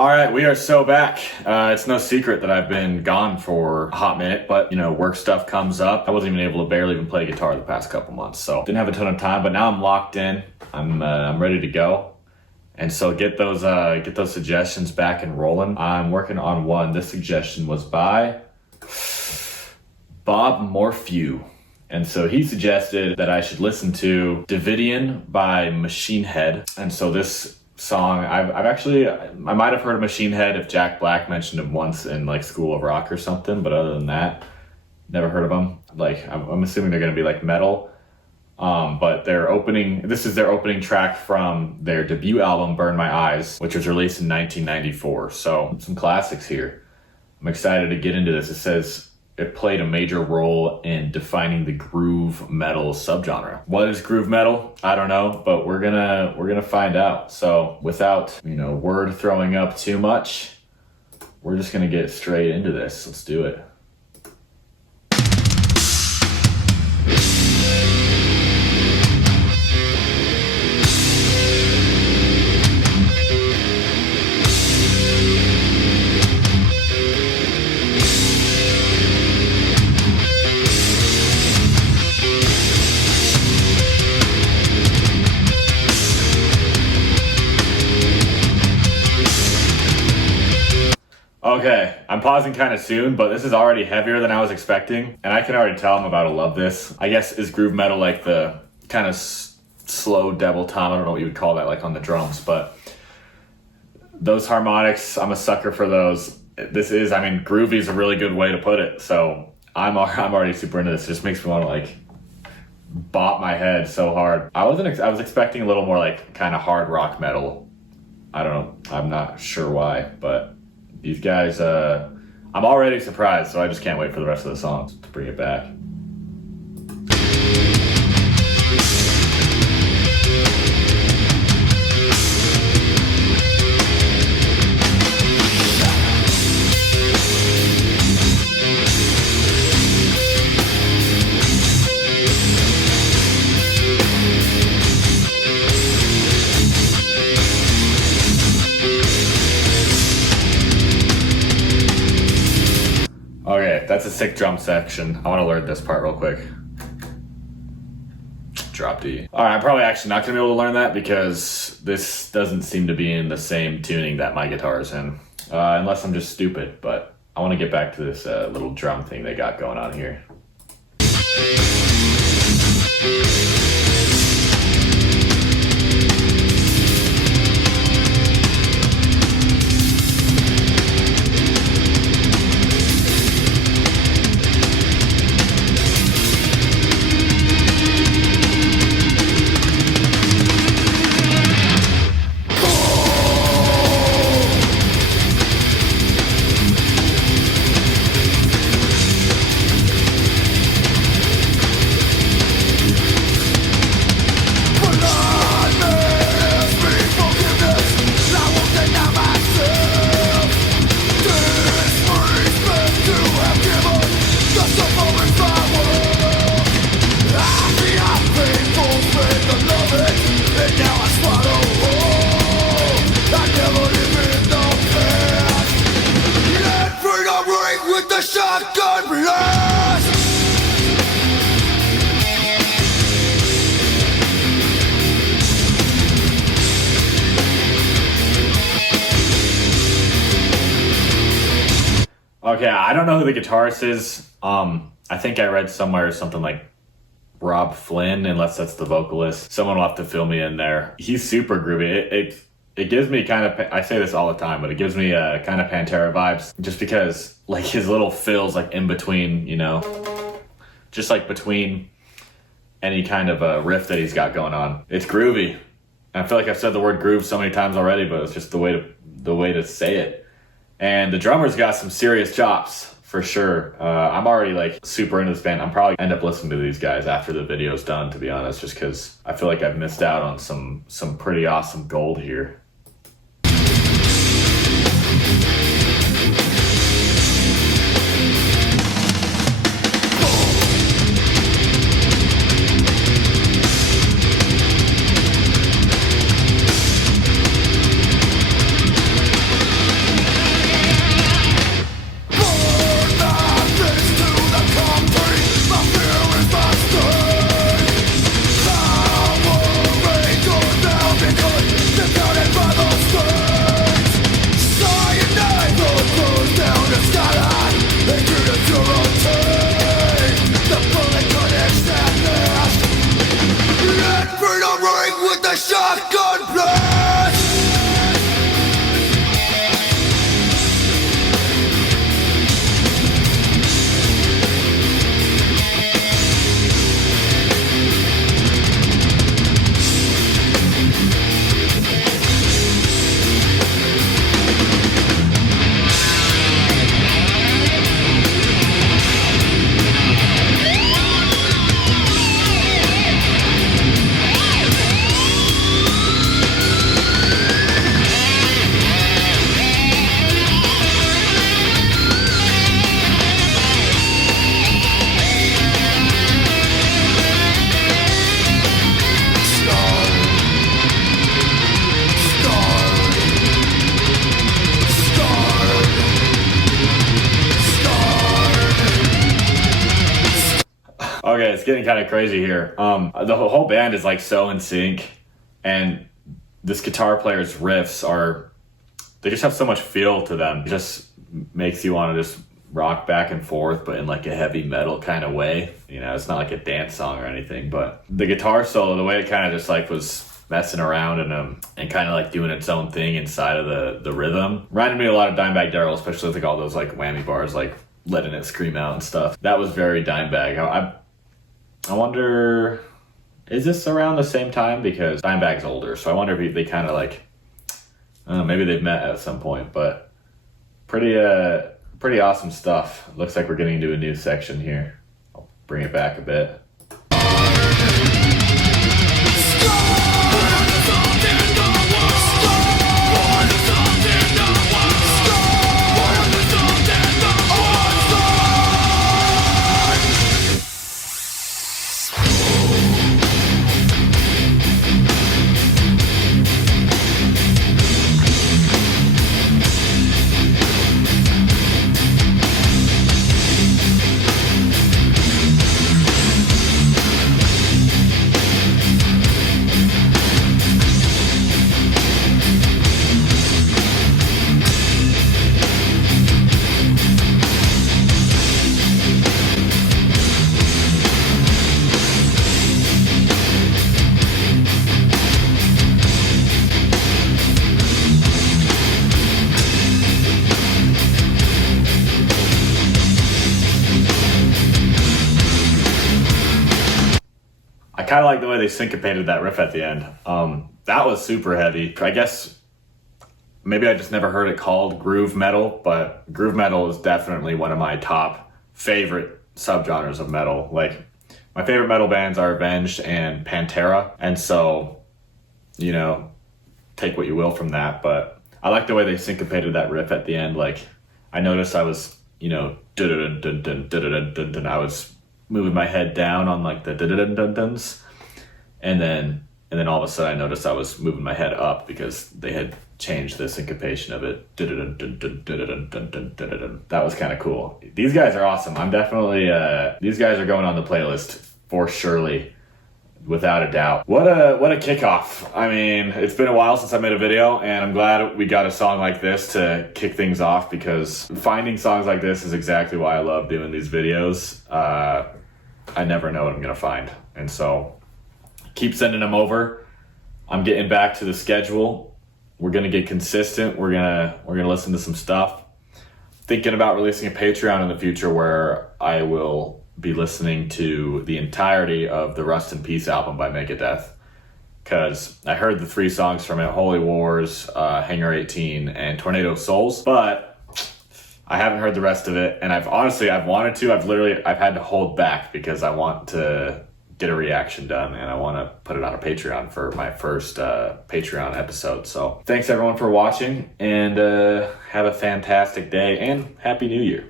All right, we are so back. It's no secret that I've been gone for a hot minute, but work stuff comes up. I wasn't even able to barely even play guitar the past couple months, so didn't have a ton of time. But now I'm locked in. I'm ready to go, and so get those suggestions back and rolling. I'm working on one. This suggestion was by Bob Morphew. And so he suggested that I should listen to Davidian by Machine Head. And so this song, I might have heard of Machine Head if Jack Black mentioned him once in like School of Rock or something, but other than that, never heard of them. Like, I'm assuming they're gonna be like metal. But this is their opening track from their debut album, Burn My Eyes, which was released in 1994. So some classics here. I'm excited to get into this. It says, it played a major role in defining the groove metal subgenre. What is groove metal? I don't know, but we're gonna find out. So without, word throwing up too much, we're just gonna get straight into this. Let's do it. Okay, I'm pausing kind of soon, but this is already heavier than I was expecting, and I can already tell I'm about to love this. I guess, is groove metal like the kind of slow double tom? I don't know what you would call that, like on the drums, but those harmonics, I'm a sucker for those. Groovy is a really good way to put it, so I'm already super into this. It just makes me want to like bop my head so hard. I was expecting a little more like kind of hard rock metal. I don't know, I'm not sure why, but these guys, I'm already surprised, so I just can't wait for the rest of the songs to bring it back. Okay, that's a sick drum section. I want to learn this part real quick. Drop D. Alright, I'm probably actually not going to be able to learn that because this doesn't seem to be in the same tuning that my guitar is in. Unless I'm just stupid, but I want to get back to this little drum thing they got going on here. Shotgun blast! Okay, I don't know who the guitarist is. I think I read somewhere something like Rob Flynn, unless that's the vocalist. Someone will have to fill me in there. He's super groovy. It gives me kind of, I say this all the time, but it gives me kind of Pantera vibes, just because like his little fills like in between, just like between any kind of a riff that he's got going on. It's groovy. I feel like I've said the word groove so many times already, but it's just the way to say it. And the drummer's got some serious chops for sure. I'm already like super into this band. I'm probably end up listening to these guys after the video's done, to be honest, just because I feel like I've missed out on some pretty awesome gold here. it's getting kind of crazy here. The whole band is like so in sync, and this guitar player's riffs they just have so much feel to them. It just makes you want to just rock back and forth, but in like a heavy metal kind of way. You know, it's not like a dance song or anything, but the guitar solo, the way it kind of just like was messing around and kind of like doing its own thing inside of the rhythm. Reminded me a lot of Dimebag Darrell, especially with like all those like whammy bars, like letting it scream out and stuff. That was very Dimebag. I wonder, is this around the same time? Because Dimebag's older, so I wonder if they kind of like, maybe they've met at some point, but pretty awesome stuff. Looks like we're getting into a new section here. I'll bring it back a bit. I kind of like the way they syncopated that riff at the end. That was super heavy. I guess maybe I just never heard it called groove metal, but groove metal is definitely one of my top favorite subgenres of metal. Like, my favorite metal bands are Avenged and Pantera, and so, you know, take what you will from that, but I like the way they syncopated that riff at the end. Like, I noticed I was, you know, I was moving my head down on like the dun-dun-dun-duns, and then all of a sudden I noticed I was moving my head up because they had changed the syncopation of it. That was kind of cool. These guys are awesome. I'm definitely these guys are going on the playlist for surely, without a doubt. What a kickoff. I mean, it's been a while since I made a video, and I'm glad we got a song like this to kick things off, because finding songs like this is exactly why I love doing these videos. I never know what I'm gonna find, and so keep sending them over. I'm getting back to the schedule. We're gonna get consistent. We're gonna listen to some stuff. Thinking about releasing a Patreon in the future where I will be listening to the entirety of the Rust in Peace album by Megadeth, because I heard the 3 songs from it: Holy Wars, Hangar 18, and Tornado of Souls, but I haven't heard the rest of it, and I've wanted to. I've had to hold back because I want to get a reaction done, and I want to put it on a Patreon for my first Patreon episode. So thanks everyone for watching, and have a fantastic day, and Happy New Year.